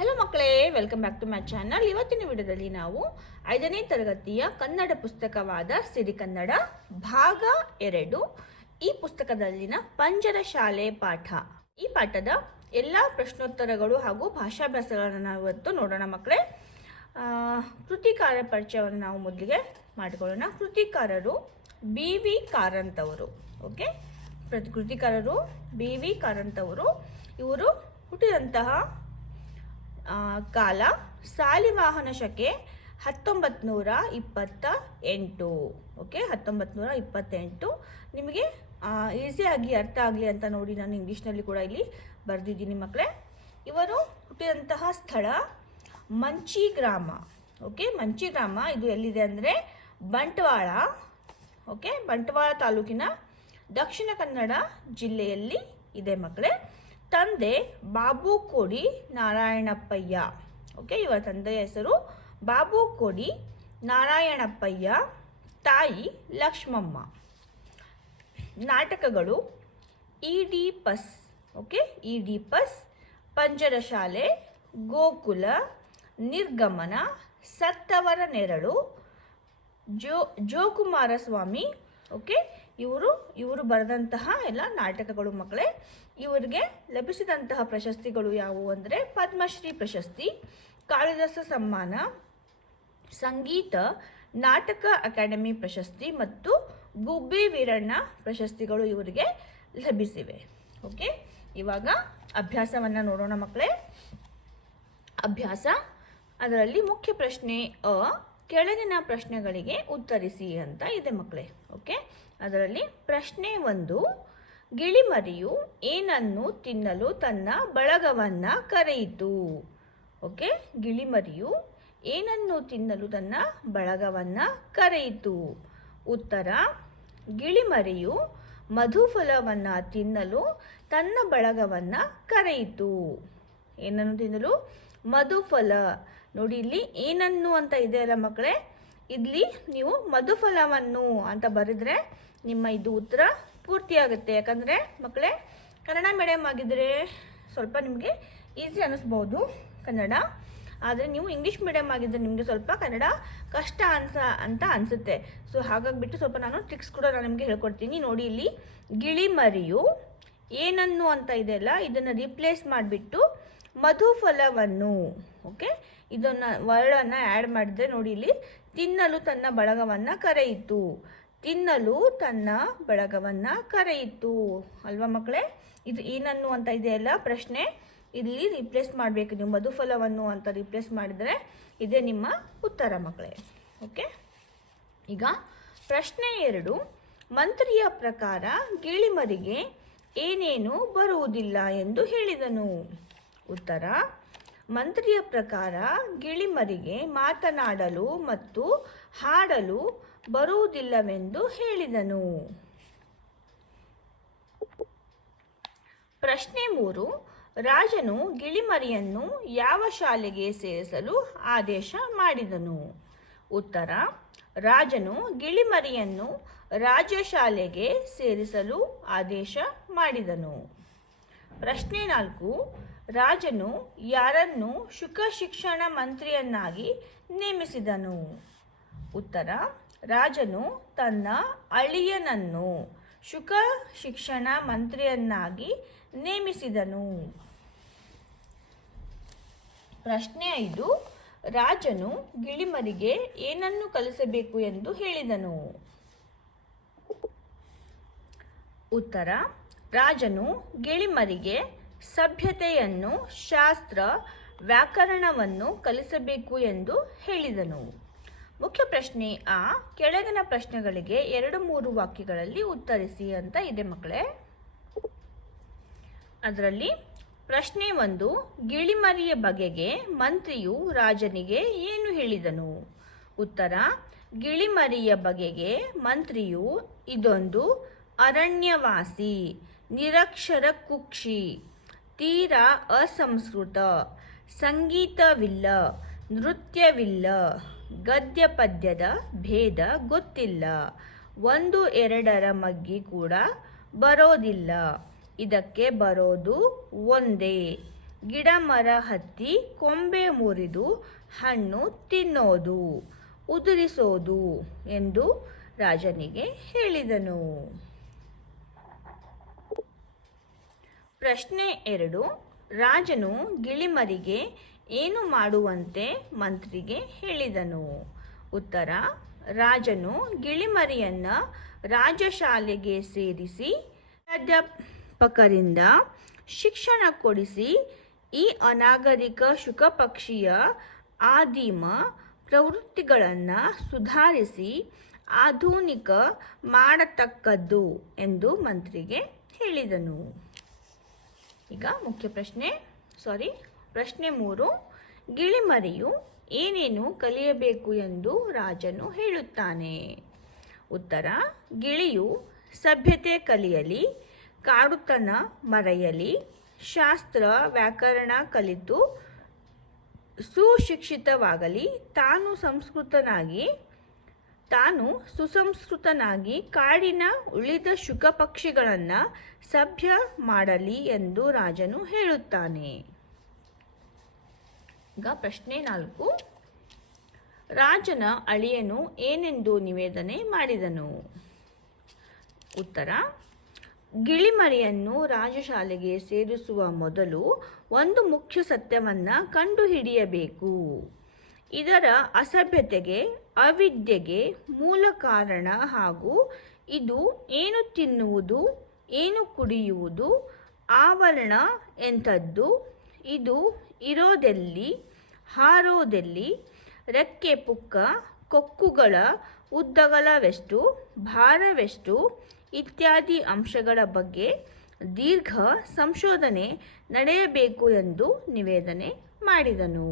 Hello ಮಕ್ಕಳೇ, welcome back to my channel. ಇವತ್ತಿನ ವಿಡಿಯೋದಲ್ಲಿ ನಾವು 5ನೇ ತರಗತಿಯ ಕನ್ನಡ ಪುಸ್ತಕವಾದ ಸಿರಿಕನ್ನಡ ಭಾಗ 2 ಈ ಪುಸ್ತಕದಲ್ಲಿನ ಪಂಜರ ಶಾಲೆ ಪಾಠ. ಈ ಪಾಠದ ಎಲ್ಲ ಪ್ರಶ್ನೋತ್ತರಗಳು ಹಾಗೂ ಭಾಷಾಭ್ಯಾಸಗಳನ್ನು ನಾವು ಇವತ್ತು ನೋಡೋಣ ಮಕ್ಕಳೇ. ಕೃತಿಕಾರ ಪರಿಚಯವನ್ನು ನಾವು ಮೊದಲಿಗೆ ಮಾಡಿಕೊಳ್ಳೋಣ. ಕೃತಿಕಾರರು BV ಕಾರಂತ್ ಅವರು. ಓಕೆ, ಕೃತಿಕಾರರು BV ಕಾರಂತ್ ಅವರು. ಇವರು ಹುಟ್ಟಿದಂತಹ ಕಾಲ ಸಾಲಿವಾಹನ ಶಕೆ 1928. ಓಕೆ, 1928. ನಿಮಗೆ ಈಸಿಯಾಗಿ ಅರ್ಥ ಆಗಲಿ ಅಂತ ನೋಡಿ ನಾನು ಇಂಗ್ಲೀಷ್ನಲ್ಲಿ ಕೂಡ ಇಲ್ಲಿ ಬರೆದಿದ್ದೀನಿ ಮಕ್ಕಳೇ. ಇವರು ಹುಟ್ಟಿದಂತಹ ಸ್ಥಳ ಮಂಚಿ ಗ್ರಾಮ. ಓಕೆ, ಮಂಚಿ ಗ್ರಾಮ ಇದು ಎಲ್ಲಿದೆ ಅಂದರೆ ಬಂಟ್ವಾಳ. ಓಕೆ, ಬಂಟ್ವಾಳ ತಾಲೂಕಿನ ದಕ್ಷಿಣ ಕನ್ನಡ ಜಿಲ್ಲೆಯಲ್ಲಿ ಇದೆ ಮಕ್ಕಳೇ. ತಂದೆ ಬಾಬುಕೋಡಿ ನಾರಾಯಣಪ್ಪಯ್ಯ. ಓಕೆ, ಇವರ ತಂದೆಯ ಹೆಸರು ಬಾಬುಕೋಡಿ ನಾರಾಯಣಪ್ಪಯ್ಯ. ತಾಯಿ ಲಕ್ಷ್ಮಮ್ಮ. ನಾಟಕಗಳು ಈಡಿಪಸ್. ಓಕೆ, ಈಡಿಪಸ್, ಪಂಜರ ಶಾಲೆ, ಗೋಕುಲ, ನಿರ್ಗಮನ, ಸತ್ತವರ ನೆರಳು, ಜೋಕುಮಾರಸ್ವಾಮಿ. ಓಕೆ, ಇವರು ಬರೆದಂತಹ ಎಲ್ಲ ನಾಟಕಗಳು ಮಕ್ಕಳೇ. ಇವರಿಗೆ ಲಭಿಸಿದಂತಹ ಪ್ರಶಸ್ತಿಗಳು ಯಾವುವು ಅಂದರೆ ಪದ್ಮಶ್ರೀ ಪ್ರಶಸ್ತಿ, ಕಾಳಿದಾಸ ಸಮ್ಮಾನ, ಸಂಗೀತ ನಾಟಕ ಅಕಾಡೆಮಿ ಪ್ರಶಸ್ತಿ ಮತ್ತು ಗುಬ್ಬಿ ವೀರಣ್ಣ ಪ್ರಶಸ್ತಿಗಳು ಇವರಿಗೆ ಲಭಿಸಿವೆ. ಓಕೆ, ಇವಾಗ ಅಭ್ಯಾಸವನ್ನು ನೋಡೋಣ ಮಕ್ಕಳೇ. ಅಭ್ಯಾಸ, ಅದರಲ್ಲಿ ಮುಖ್ಯ ಪ್ರಶ್ನೆ ಕೆಳಗಿನ ಪ್ರಶ್ನೆಗಳಿಗೆ ಉತ್ತರಿಸಿ ಅಂತ ಇದೆ ಮಕ್ಕಳೇ. ಓಕೆ, ಅದರಲ್ಲಿ ಪ್ರಶ್ನೆ 1, ಗಿಳಿಮರಿಯು ಏನನ್ನು ತಿನ್ನಲು ತನ್ನ ಬಳಗವನ್ನ ಕರೆಯಿತು? ಓಕೆ, ಗಿಳಿಮರಿಯು ಏನನ್ನು ತಿನ್ನಲು ತನ್ನ ಬಳಗವನ್ನ ಕರೆಯಿತು? ಉತ್ತರ, ಗಿಳಿಮರಿಯು ಮಧುಫಲವನ್ನ ತಿನ್ನಲು ತನ್ನ ಬಳಗವನ್ನ ಕರೆಯಿತು. ಏನನ್ನು ತಿನ್ನಲು? ಮಧುಫಲ. ನೋಡಿ, ಇಲ್ಲಿ ಏನನ್ನು ಅಂತ ಇದೆ ಅಲ್ಲ ಮಕ್ಕಳೇ, ಇಲ್ಲಿ ನೀವು ಮಧುಫಲವನ್ನು ಅಂತ ಬರೆದ್ರೆ ನಿಮ್ಮ ಇದು ಉತ್ತರ ಪೂರ್ತಿ ಆಗುತ್ತೆ. ಯಾಕಂದರೆ ಮಕ್ಕಳೇ, ಕನ್ನಡ ಮೀಡಿಯಮ್ ಆಗಿದ್ದರೆ ಸ್ವಲ್ಪ ನಿಮಗೆ ಈಸಿ ಅನ್ನಿಸ್ಬೋದು ಕನ್ನಡ. ಆದರೆ ನೀವು ಇಂಗ್ಲೀಷ್ ಮೀಡಿಯಮ್ ಆಗಿದ್ದರೆ ನಿಮಗೆ ಸ್ವಲ್ಪ ಕನ್ನಡ ಕಷ್ಟ ಅಂತ ಅನಿಸುತ್ತೆ. ಸೊ ಹಾಗಾಗಿಬಿಟ್ಟು ಸ್ವಲ್ಪ ನಾನು ಟ್ರಿಕ್ಸ್ ಕೂಡ ನಾನು ನಿಮಗೆ ಹೇಳ್ಕೊಡ್ತೀನಿ. ನೋಡಿ, ಇಲ್ಲಿ ಗಿಳಿಮರಿಯು ಏನನ್ನು ಅಂತ ಇದೆಯಲ್ಲ, ಇದನ್ನು ರಿಪ್ಲೇಸ್ ಮಾಡಿಬಿಟ್ಟು ಮಧುಫಲವನ್ನು. ಓಕೆ, ಇದನ್ನು ವರ್ಡನ್ನು ಆ್ಯಡ್ ಮಾಡಿದ್ರೆ ನೋಡಿ, ಇಲ್ಲಿ ತಿನ್ನಲು ತನ್ನ ಬಳಗವನ್ನು ಕರೆಯಿತು. ತಿನ್ನಲು ತನ್ನ ಬಳಗವನ್ನ ಕರೆಯಿತು ಅಲ್ವಾ ಮಕ್ಕಳೇ? ಇದು ಏನನ್ನು ಅಂತ ಇದೆಯಲ್ಲ ಪ್ರಶ್ನೆ, ಇಲ್ಲಿ ರಿಪ್ಲೇಸ್ ಮಾಡಬೇಕು ನೀವು. ಮಧುಫಲವನ್ನು ಅಂತ ರಿಪ್ಲೇಸ್ ಮಾಡಿದರೆ ಇದೇ ನಿಮ್ಮ ಉತ್ತರ ಮಕ್ಕಳೇ. ಓಕೆ, ಈಗ ಪ್ರಶ್ನೆ 2, ಮಂತ್ರಿಯ ಪ್ರಕಾರ ಗಿಳಿಮರಿಗೆ ಏನೇನು ಬರುವುದಿಲ್ಲ ಎಂದು ಹೇಳಿದನು? ಉತ್ತರ, ಮಂತ್ರಿಯ ಪ್ರಕಾರ ಗಿಳಿಮರಿಗೆ ಮಾತನಾಡಲು ಮತ್ತು ಹಾಡಲು ಬರುವುದಿಲ್ಲವೆಂದು ಹೇಳಿದನು. ಪ್ರಶ್ನೆ 3, ರಾಜನು ಗಿಳಿಮರಿಯನ್ನು ಯಾವ ಶಾಲೆಗೆ ಸೇರಿಸಲು ಆದೇಶ ಮಾಡಿದನು? ಉತ್ತರ, ರಾಜನು ಗಿಳಿಮರಿಯನ್ನು ರಾಜಶಾಲೆಗೆ ಸೇರಿಸಲು ಆದೇಶ ಮಾಡಿದನು. ಪ್ರಶ್ನೆ 4, ರಾಜನು ಯಾರನ್ನು ಶುಕ ಶಿಕ್ಷಣ ಮಂತ್ರಿಯನ್ನಾಗಿ ನೇಮಿಸಿದನು? ಉತ್ತರ, ರಾಜನು ತನ್ನ ಅಳಿಯನನ್ನು ಶುಕ ಶಿಕ್ಷಣ ಮಂತ್ರಿಯನ್ನಾಗಿ ನೇಮಿಸಿದನು. ಪ್ರಶ್ನೆ 5, ರಾಜನು ಗಿಳಿಮರಿಗೆ ಏನನ್ನು ಕಲಿಸಬೇಕು ಎಂದು ಹೇಳಿದನು? ಉತ್ತರ, ರಾಜನು ಗಿಳಿಮರಿಗೆ ಸಭ್ಯತೆಯನ್ನು, ಶಾಸ್ತ್ರ, ವ್ಯಾಕರಣವನ್ನು ಕಲಿಸಬೇಕು ಎಂದು ಹೇಳಿದನು. ಮುಖ್ಯ ಪ್ರಶ್ನೆ ಕೆಳಗಿನ ಪ್ರಶ್ನೆಗಳಿಗೆ 2-3 ವಾಕ್ಯಗಳಲ್ಲಿ ಉತ್ತರಿಸಿ ಅಂತ ಇದೆ ಮಕ್ಕಳೇ. ಅದರಲ್ಲಿ ಪ್ರಶ್ನೆ 1, ಗಿಳಿಮರಿಯ ಬಗೆಗೆ ಮಂತ್ರಿಯು ರಾಜನಿಗೆ ಏನು ಹೇಳಿದನು? ಉತ್ತರ, ಗಿಳಿಮರಿಯ ಬಗೆಗೆ ಮಂತ್ರಿಯು ಇದೊಂದು ಅರಣ್ಯವಾಸಿ, ನಿರಕ್ಷರ ಕುಕ್ಷಿ, ತೀರಾ ಅಸಂಸ್ಕೃತ, ಸಂಗೀತವಿಲ್ಲ, ನೃತ್ಯವಿಲ್ಲ, ಗದ್ಯ ಪದ್ಯದ ಭೇದ ಗೊತ್ತಿಲ್ಲ, 1-2ರ ಮಗ್ಗಿ ಕೂಡ ಬರೋದಿಲ್ಲ, ಇದಕ್ಕೆ ಬರೋದು ಒಂದೇ, ಗಿಡ ಮರ ಹತ್ತಿ ಕೊಂಬೆ ಮುರಿದು ಹಣ್ಣು ತಿನ್ನೋದು, ಉದುರಿಸೋದು ಎಂದು ರಾಜನಿಗೆ ಹೇಳಿದನು. ಪ್ರಶ್ನೆ 2. ರಾಜನು ಗಿಳಿಮರಿಗೆ ಏನು ಮಾಡುವಂತೆ ಮಂತ್ರಿಗೆ ಹೇಳಿದನು? ಉತ್ತರ: ರಾಜನು ಗಿಳಿಮರಿಯನ್ನ ರಾಜಶಾಲೆಗೆ ಸೇರಿಸಿ ಪ್ರಾಧ್ಯಾಪಕರಿಂದ ಶಿಕ್ಷಣ ಕೊಡಿಸಿ ಈ ಅನಾಗರಿಕ ಶುಕಪಕ್ಷಿಯ ಆದಿಮ ಪ್ರವೃತ್ತಿಗಳನ್ನು ಸುಧಾರಿಸಿ ಆಧುನಿಕ ಮಾಡತಕ್ಕದ್ದು ಎಂದು ಮಂತ್ರಿಗೆ ಹೇಳಿದನು. ಈಗ ಪ್ರಶ್ನೆ 3. ಗಿಳಿಮರಿಯು ಏನೇನು ಕಲಿಯಬೇಕು ಎಂದು ರಾಜನು ಹೇಳುತ್ತಾನೆ? ಉತ್ತರ: ಗಿಳಿಯು ಸಭ್ಯತೆ ಕಲಿಯಲಿ, ಕಾಡುತನ ಮರೆಯಲಿ, ಶಾಸ್ತ್ರ ವ್ಯಾಕರಣ ಕಲಿತು ಸುಶಿಕ್ಷಿತವಾಗಲಿ, ತಾನು ಸುಸಂಸ್ಕೃತನಾಗಿ ಕಾಡಿನ ಉಳಿದ ಶುಕಪಕ್ಷಿಗಳನ್ನು ಸಭ್ಯ ಮಾಡಲಿ ಎಂದು ರಾಜನು ಹೇಳುತ್ತಾನೆ. ಈಗ ಪ್ರಶ್ನೆ 4. ರಾಜನ ಅಳಿಯನು ಏನೆಂದು ನಿವೇದನೆ ಮಾಡಿದನು? ಉತ್ತರ: ಗಿಳಿಮರಿಯನ್ನು ರಾಜಶಾಲೆಗೆ ಸೇರಿಸುವ ಮೊದಲು ಒಂದು ಮುಖ್ಯ ಸತ್ಯವನ್ನು ಕಂಡುಹಿಡಿಯಬೇಕು. ಇದರ ಅಸಭ್ಯತೆಗೆ, ಅವಿದ್ಯೆಗೆ ಮೂಲ ಕಾರಣ ಹಾಗೂ ಇದು ಏನು ತಿನ್ನುವುದು, ಏನು ಕುಡಿಯುವುದು, ಆವರಣ ಎಂಥದ್ದು, ಇದು ಇರೋದೆಲ್ಲಿ, ಹಾರೋದೆಲ್ಲಿ, ರೆಕ್ಕೆ ಪುಕ್ಕ, ಕೊಕ್ಕುಗಳ ಉದ್ದಗಲವೆಷ್ಟು, ಭಾರವೆಷ್ಟು ಇತ್ಯಾದಿ ಅಂಶಗಳ ಬಗ್ಗೆ ದೀರ್ಘ ಸಂಶೋಧನೆ ನಡೆಯಬೇಕು ಎಂದು ನಿವೇದನೆ ಮಾಡಿದನು.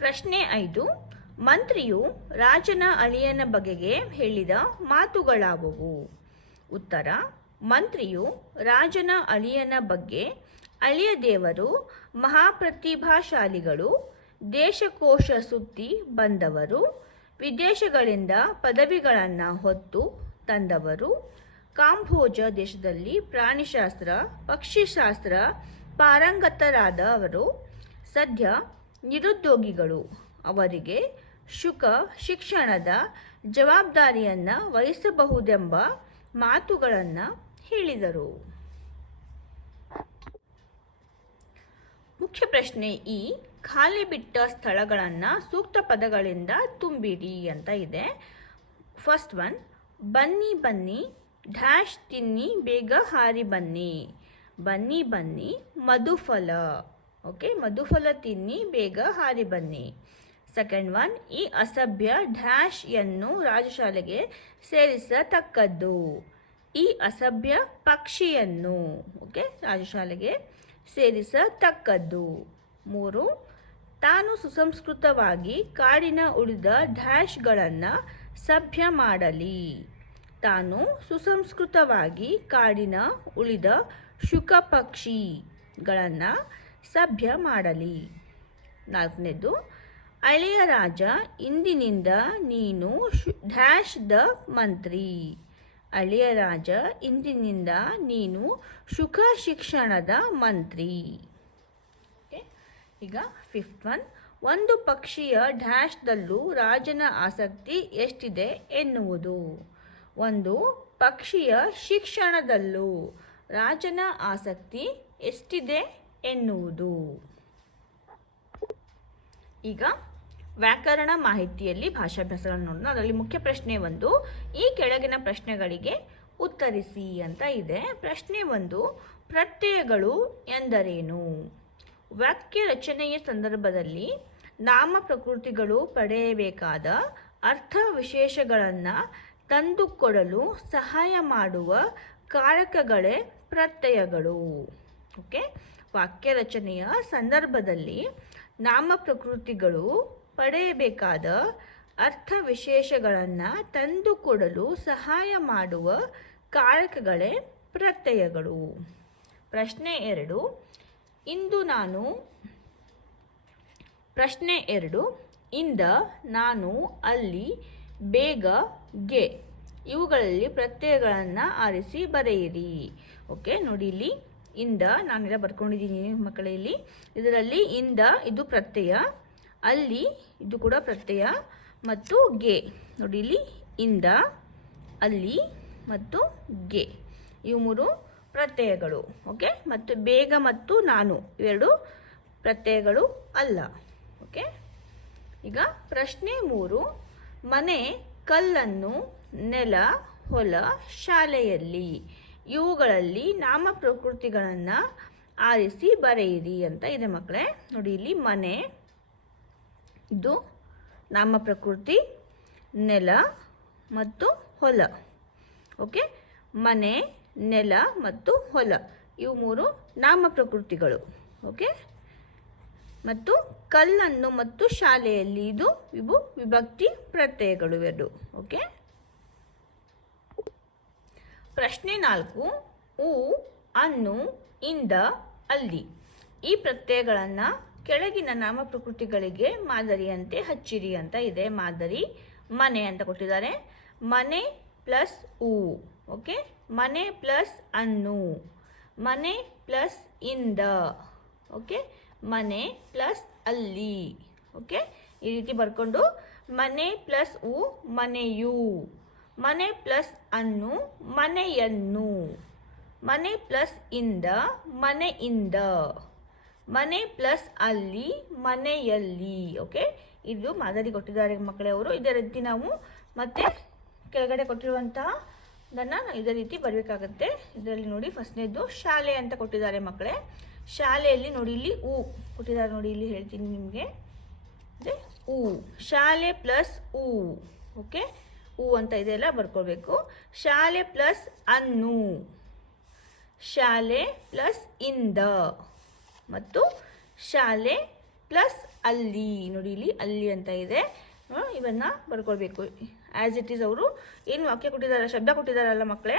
ಪ್ರಶ್ನೆ 5. ಮಂತ್ರಿಯು ರಾಜನ ಅಳಿಯನ ಬಗೆಗೆ ಹೇಳಿದ ಮಾತುಗಳಾವುವು? ಉತ್ತರ: ಮಂತ್ರಿಯು ರಾಜನ ಅಳಿಯನ ಬಗ್ಗೆ ಅಳಿಯ ದೇವರು ಮಹಾಪ್ರತಿಭಾಶಾಲಿಗಳು, ದೇಶಕೋಶ ಸುತ್ತಿ ಬಂದವರು, ವಿದೇಶಗಳಿಂದ ಪದವಿಗಳನ್ನು ಹೊತ್ತು ತಂದವರು, ಕಾಂಬೋಜ ದೇಶದಲ್ಲಿ ಪ್ರಾಣಿಶಾಸ್ತ್ರ ಪಕ್ಷಿಶಾಸ್ತ್ರ ಪಾರಂಗತರಾದವರು, ಸದ್ಯ ನಿರುದ್ಯೋಗಿಗಳು, ಅವರಿಗೆ ಶುಕ ಶಿಕ್ಷಣದ ಜವಾಬ್ದಾರಿಯನ್ನು ವಹಿಸಬಹುದೆಂಬ ಮಾತುಗಳನ್ನು ಹೇಳಿದರು. ಮುಖ್ಯ ಪ್ರಶ್ನೆ ಈ ಖಾಲಿ ಬಿಟ್ಟ ಸ್ಥಳಗಳನ್ನು ಸೂಕ್ತ ಪದಗಳಿಂದ ತುಂಬಿರಿ ಅಂತ ಇದೆ. ಫಸ್ಟ್ ಒನ್: ಬನ್ನಿ ಬನ್ನಿ ಡ್ಯಾಶ್ ತಿನ್ನಿ ಬೇಗ ಹಾರಿ ಬನ್ನಿ. ಬನ್ನಿ ಬನ್ನಿ ಮಧುಫಲ. ಓಕೆ, ಮಧುಫಲ ತಿನ್ನಿ ಬೇಗ ಹಾರಿ ಬನ್ನಿ. ಸೆಕೆಂಡ್ ಒನ್: ಈ ಅಸಭ್ಯ ಡ್ಯಾಶ್ ಯನ್ನು ರಾಜಶಾಲೆಗೆ ಸೇರಿಸತಕ್ಕದ್ದು. ಈ ಅಸಭ್ಯ ಪಕ್ಷಿಯನ್ನು ರಾಜಶಾಲೆಗೆ ಸೇರಿಸತಕ್ಕದ್ದು. 3. ತಾನು ಸುಸಂಸ್ಕೃತವಾಗಿ ಕಾಡಿನ ಉಳಿದ ಡ್ಯಾಶ್ಗಳನ್ನು ಸಭ್ಯ ಮಾಡಲಿ. ತಾನು ಸುಸಂಸ್ಕೃತವಾಗಿ ಕಾಡಿನ ಉಳಿದ ಶುಕಪಕ್ಷಿಗಳನ್ನು ಸಭ್ಯ ಮಾಡಲಿ. 4ನೇದು: ಅಳಿಯ ರಾಜ, ಇಂದಿನಿಂದ ನೀನು ಡ್ಯಾಶ್ ದ ಮಂತ್ರಿ. ಅಳಿಯ ರಾಜ, ಇಂದಿನಿಂದ ನೀನು ಶುಕ ಶಿಕ್ಷಣದ ಮಂತ್ರಿ. ಈಗ ಫಿಫ್ತ್ ಒನ್: ಒಂದು ಪಕ್ಷಿಯ ಡ್ಯಾಶ್ದಲ್ಲೂ ರಾಜನ ಆಸಕ್ತಿ ಎಷ್ಟಿದೆ ಎನ್ನುವುದು. ಒಂದು ಪಕ್ಷಿಯ ಶಿಕ್ಷಣದಲ್ಲೂ ರಾಜನ ಆಸಕ್ತಿ ಎಷ್ಟಿದೆ ಎನ್ನುವುದು. ಈಗ ವ್ಯಾಕರಣ ಮಾಹಿತಿಯಲ್ಲಿ ಭಾಷಾಭ್ಯಾಸಗಳನ್ನು ನೋಡೋಣ. ಅದರಲ್ಲಿ ಮುಖ್ಯ ಪ್ರಶ್ನೆ 1: ಈ ಕೆಳಗಿನ ಪ್ರಶ್ನೆಗಳಿಗೆ ಉತ್ತರಿಸಿ ಅಂತ ಇದೆ. ಪ್ರಶ್ನೆ 1: ಪ್ರತ್ಯಯಗಳು ಎಂದರೇನು? ವಾಕ್ಯ ರಚನೆಯ ಸಂದರ್ಭದಲ್ಲಿ ನಾಮ ಪ್ರಕೃತಿಗಳು ಪಡೆಯಬೇಕಾದ ಅರ್ಥ ವಿಶೇಷಗಳನ್ನು ತಂದುಕೊಡಲು ಸಹಾಯ ಮಾಡುವ ಕಾರಕಗಳೇ ಪ್ರತ್ಯಯಗಳು. ವಾಕ್ಯ ರಚನೆಯ ಸಂದರ್ಭದಲ್ಲಿ ನಾಮ ಪ್ರಕೃತಿಗಳು ಪಡೆಯಬೇಕಾದ ಅರ್ಥ ವಿಶೇಷಗಳನ್ನು ತಂದುಕೊಡಲು ಸಹಾಯ ಮಾಡುವ ಕಾರಕಗಳೇ ಪ್ರತ್ಯಯಗಳು. ಪ್ರಶ್ನೆ 2: ಇಂದ, ನಾನು, ಅಲ್ಲಿ, ಬೇಗ, ಗೆ ಇವುಗಳಲ್ಲಿ ಪ್ರತ್ಯಯಗಳನ್ನು ಆರಿಸಿ ಬರೆಯಿರಿ. ನೋಡಿ, ಇಲ್ಲಿ ಇಂದ ನಾನೆಲ್ಲ ಬರ್ಕೊಂಡಿದ್ದೀನಿ ಮಕ್ಕಳೇ. ಇಲ್ಲಿ ಇದರಲ್ಲಿ ಇಂದ ಇದು ಪ್ರತ್ಯಯ, ಅಲ್ಲಿ ಇದು ಕೂಡ ಪ್ರತ್ಯಯ ಮತ್ತು ಗೆ. ನೋಡಿ ಇಲ್ಲಿ ಇಂದ, ಅಲ್ಲಿ ಮತ್ತು ಗೆ ಇವು 3 ಪ್ರತ್ಯಯಗಳು. ಓಕೆ, ಮತ್ತು ಬೇಗ ಮತ್ತು ನಾನು ಇವೆರಡು ಪ್ರತ್ಯಯಗಳು ಅಲ್ಲ. ಓಕೆ, ಈಗ ಪ್ರಶ್ನೆ 3. ಮನೆ, ಕಲ್ಲನ್ನು, ನೆಲ, ಹೊಲ, ಶಾಲೆಯಲ್ಲಿ ಇವುಗಳಲ್ಲಿ ನಾಮ ಪ್ರಕೃತಿಗಳನ್ನು ಆರಿಸಿ ಬರೆಯಿರಿ ಅಂತ ಇದೆ ಮಕ್ಕಳೇ. ನೋಡಿ ಇಲ್ಲಿ ಮನೆ ಇದು ನಾಮ ಪ್ರಕೃತಿ, ನೆಲ ಮತ್ತು ಹೊಲ. ಓಕೆ, ಮನೆ, ನೆಲ ಮತ್ತು ಹೊಲ ಇವು 3 ನಾಮ ಪ್ರಕೃತಿಗಳು. ಓಕೆ, ಮತ್ತು ಕಲ್ಲನ್ನು ಮತ್ತು ಶಾಲೆಯಲ್ಲಿ ಇವು ವಿಭಕ್ತಿ ಪ್ರತ್ಯಯಗಳು ಇವೆರಡು. ಓಕೆ, ಪ್ರಶ್ನೆ 4. ಉ, ಅನ್ನು, ಇಂದ, ಅಲ್ಲಿ ಈ ಪ್ರತ್ಯಯಗಳನ್ನು ಕೆಳಗಿನ ನಾಮ ಪ್ರಕೃತಿಗಳಿಗೆ ಮಾದರಿಯಂತೆ ಹಚ್ಚಿರಿ ಅಂತ ಇದೆ. ಮಾದರಿ ಮನೆ ಅಂತ ಕೊಟ್ಟಿದ್ದಾರೆ. ಮನೆ ಪ್ಲಸ್ ಉ. ಓಕೆ, ಮನೆ ಪ್ಲಸ್ ಅನ್ನು, ಮನೆ ಪ್ಲಸ್ ಇಂದ. ಓಕೆ, ಮನೆ ಪ್ಲಸ್ ಅಲ್ಲಿ. ಓಕೆ, ಈ ರೀತಿ ಬರ್ಕೊಂಡು ಮನೆ ಪ್ಲಸ್ ಉ ಮನೆಯು, ಮನೆ ಪ್ಲಸ್ ಅನ್ನು ಮನೆಯನ್ನು, ಮನೆ ಪ್ಲಸ್ ಇಂದ ಮನೆಯಿಂದ, ಮನೆ ಪ್ಲಸ್ ಅಲ್ಲಿ ಮನೆಯಲ್ಲಿ. ಓಕೆ, ಇದು ಮಾದರಿ ಕೊಟ್ಟಿದ್ದಾರೆ ಮಕ್ಕಳೇ ಅವರು. ಇದೇ ರೀತಿ ನಾವು ಮತ್ತೆ ಕೆಳಗಡೆ ಕೊಟ್ಟಿರುವಂತಹ ಅದನ್ನು ಇದೇ ರೀತಿ ಬರಬೇಕಾಗತ್ತೆ. ಇದರಲ್ಲಿ ನೋಡಿ ಫಸ್ಟ್ನೇದು ಶಾಲೆ ಅಂತ ಕೊಟ್ಟಿದ್ದಾರೆ ಮಕ್ಕಳೇ. ಶಾಲೆಯಲ್ಲಿ ನೋಡಿ ಇಲ್ಲಿ ಉ ಕೊಟ್ಟಿದ್ದಾರೆ. ನೋಡಿ ಇಲ್ಲಿ ಹೇಳ್ತೀನಿ ನಿಮಗೆ, ಉ ಶಾಲೆ ಪ್ಲಸ್ ಉ. ಓಕೆ, ಉ ಅಂತ ಇದೆಲ್ಲ ಬರ್ಕೊಳ್ಬೇಕು. ಶಾಲೆ ಪ್ಲಸ್ ಅನ್ನು, ಶಾಲೆ ಪ್ಲಸ್ ಇಂದ ಮತ್ತು ಶಾಲೆ ಪ್ಲಸ್ ಅಲ್ಲಿ. ನೋಡಿ ಇಲ್ಲಿ ಅಲ್ಲಿ ಅಂತ ಇದೆ. ಇವನ್ನ ಬರ್ಕೊಳ್ಬೇಕು ಆ್ಯಸ್ ಇಟ್ ಈಸ್. ಅವರು ಏನು ವಾಕ್ಯ ಕೊಟ್ಟಿದ್ದಾರೆ, ಶಬ್ದ ಕೊಟ್ಟಿದ್ದಾರಲ್ಲ ಮಕ್ಕಳೇ,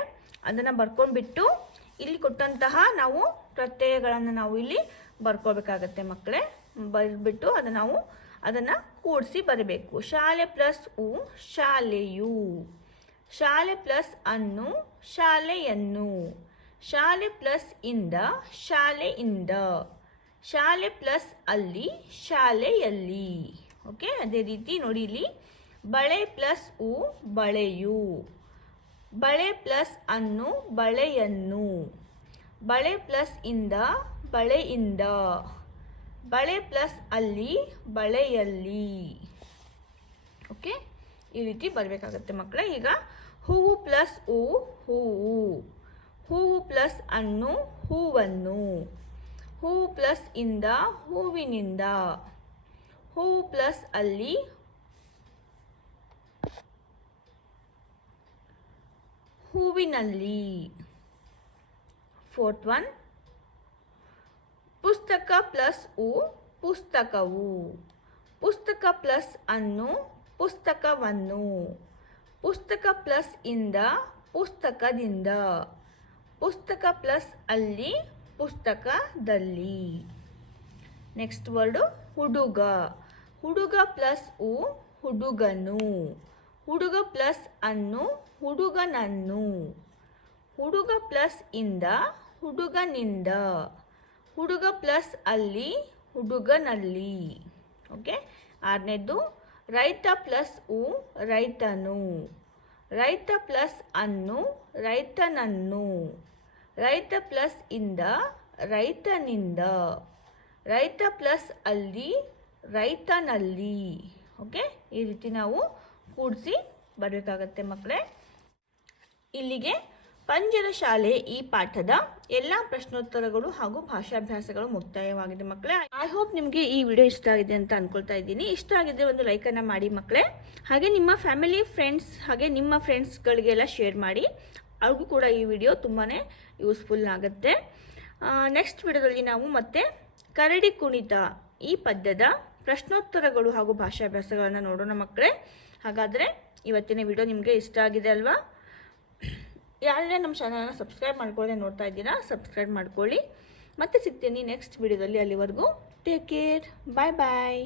ಅದನ್ನು ಬರ್ಕೊಂಡ್ಬಿಟ್ಟು ಇಲ್ಲಿ ಕೊಟ್ಟಂತಹ ನಾವು ಪ್ರತ್ಯಯಗಳನ್ನು ನಾವು ಇಲ್ಲಿ ಬರ್ಕೊಳ್ಬೇಕಾಗತ್ತೆ ಮಕ್ಕಳೇ. ಬರ್ಬಿಟ್ಟು ಅದನ್ನು ಕೂಡಿಸಿ ಬರಬೇಕು. ಶಾಲೆ ಪ್ಲಸ್ ಉ ಶಾಲೆಯು, ಶಾಲೆ ಪ್ಲಸ್ ಅನ್ನು ಶಾಲೆಯನ್ನು, ಶಾಲೆ ಪ್ಲಸ್ ಇಂದ ಶಾಲೆಯಿಂದ, ಶಾಲೆ ಪ್ಲಸ್ ಅಲ್ಲಿ ಶಾಲೆಯಲ್ಲಿ. ಓಕೆ, ಅದೇ ರೀತಿ ನೋಡಿ ಇಲ್ಲಿ ಬಳೆ ಪ್ಲಸ್ ಉ ಬಳೆಯು, ಬಳೆ ಪ್ಲಸ್ ಅನ್ನು ಬಳೆಯನ್ನು, ಬಳೆ ಪ್ಲಸ್ ಇಂದ ಬಳೆಯಿಂದ, ಬಳೆ ಪ್ಲಸ್ ಅಲ್ಲಿ ಬಳೆಯಲ್ಲಿ. ಓಕೆ, ಈ ರೀತಿ ಬರಬೇಕಾಗತ್ತೆ ಮಕ್ಕಳೇ. ಈಗ ಹೂವು ಪ್ಲಸ್ ಉ ಹೂವು, ಹೂವು ಪ್ಲಸ್ ಅನ್ನು ಹೂವನ್ನು, ಹೂವು ಪ್ಲಸ್ ಇಂದ ಹೂವಿನಿಂದ, ಹೂವು ಪ್ಲಸ್ ಅಲ್ಲಿ ಹೂವಿನಲ್ಲಿ. 4th one, ಪುಸ್ತಕ ಪ್ಲಸ್ ಉ ಪುಸ್ತಕವು, ಪುಸ್ತಕ ಪ್ಲಸ್ ಅನ್ನು ಪುಸ್ತಕವನ್ನು, ಪುಸ್ತಕ ಪ್ಲಸ್ ಇಂದ ಪುಸ್ತಕದಿಂದ, ಪುಸ್ತಕ ಪ್ಲಸ್ ಅಲ್ಲಿ ಪುಸ್ತಕದಲ್ಲಿ. ನೆಕ್ಸ್ಟ್ ವರ್ಡು ಹುಡುಗ, ಹುಡುಗ ಪ್ಲಸ್ ಉ ಹುಡುಗನು, ಹುಡುಗ ಪ್ಲಸ್ ಅನ್ನು ಹುಡುಗನನ್ನು, ಹುಡುಗ ಪ್ಲಸ್ ಇಂದ ಹುಡುಗನಿಂದ, ಹುಡುಗ ಪ್ಲಸ್ ಅಲ್ಲಿ ಹುಡುಗನಲ್ಲಿ. ಓಕೆ, 6ನೇದು ರೈತ ಪ್ಲಸ್ ಉ ರೈತನು, ರೈತ ಪ್ಲಸ್ ಅನ್ನು ರೈತನನ್ನು, ರೈತ ಪ್ಲಸ್ ಇಂದ ರೈತನಿಂದ, ರೈತ ಪ್ಲಸ್ ಅಲ್ಲಿ ರೈತನಲ್ಲಿ. ಓಕೆ, ಈ ರೀತಿ ನಾವು ಕೂಡಿಸಿ ಬರಬೇಕಾಗತ್ತೆ ಮಕ್ಕಳೇ. ಇಲ್ಲಿಗೆ ಪಂಜರ ಶಾಲೆ ಈ ಪಾಠದ ಎಲ್ಲ ಪ್ರಶ್ನೋತ್ತರಗಳು ಹಾಗೂ ಭಾಷಾಭ್ಯಾಸಗಳು ಮುಕ್ತಾಯವಾಗಿದೆ ಮಕ್ಕಳೇ. ಐ ಹೋಪ್ ನಿಮಗೆ ಈ ವಿಡಿಯೋ ಇಷ್ಟ ಆಗಿದೆ ಅಂತ ಅನ್ಕೊಳ್ತಾ ಇದ್ದೀನಿ. ಇಷ್ಟ ಆಗಿದ್ರೆ ಒಂದು ಲೈಕನ್ನು ಮಾಡಿ ಮಕ್ಕಳೇ. ಹಾಗೆ ನಿಮ್ಮ ಫ್ಯಾಮಿಲಿ ಫ್ರೆಂಡ್ಸ್ ಹಾಗೆ ನಿಮ್ಮ ಫ್ರೆಂಡ್ಸ್ಗಳಿಗೆಲ್ಲ ಶೇರ್ ಮಾಡಿ. ಅವ್ರಿಗೂ ಕೂಡ ಈ ವಿಡಿಯೋ ತುಂಬಾ ಯೂಸ್ಫುಲ್ ಆಗುತ್ತೆ. ನೆಕ್ಸ್ಟ್ ವಿಡಿಯೋದಲ್ಲಿ ನಾವು ಮತ್ತೆ ಕರಡಿ ಕುಣಿತ ಈ ಪದ್ಯದ ಪ್ರಶ್ನೋತ್ತರಗಳು ಹಾಗೂ ಭಾಷಾಭ್ಯಾಸಗಳನ್ನು ನೋಡೋಣ ಮಕ್ಕಳೇ. ಹಾಗಾದರೆ ಇವತ್ತಿನ ವಿಡಿಯೋ ನಿಮಗೆ ಇಷ್ಟ ಆಗಿದೆ ಅಲ್ವಾ? ಯಾರೆಲ್ಲ ನಮ್ಮ ಚಾನಲ್ನ ಸಬ್ಸ್ಕ್ರೈಬ್ ಮಾಡ್ಕೊಳ್ಳದೆ ನೋಡ್ತಾ ಇದ್ದೀರಾ, ಸಬ್ಸ್ಕ್ರೈಬ್ ಮಾಡ್ಕೊಳ್ಳಿ. ಮತ್ತೆ ಸಿಗ್ತೀನಿ ನೆಕ್ಸ್ಟ್ ವಿಡಿಯೋದಲ್ಲಿ. ಅಲ್ಲಿವರೆಗೂ ಟೇಕ್ ಕೇರ್, ಬಾಯ್ ಬಾಯ್.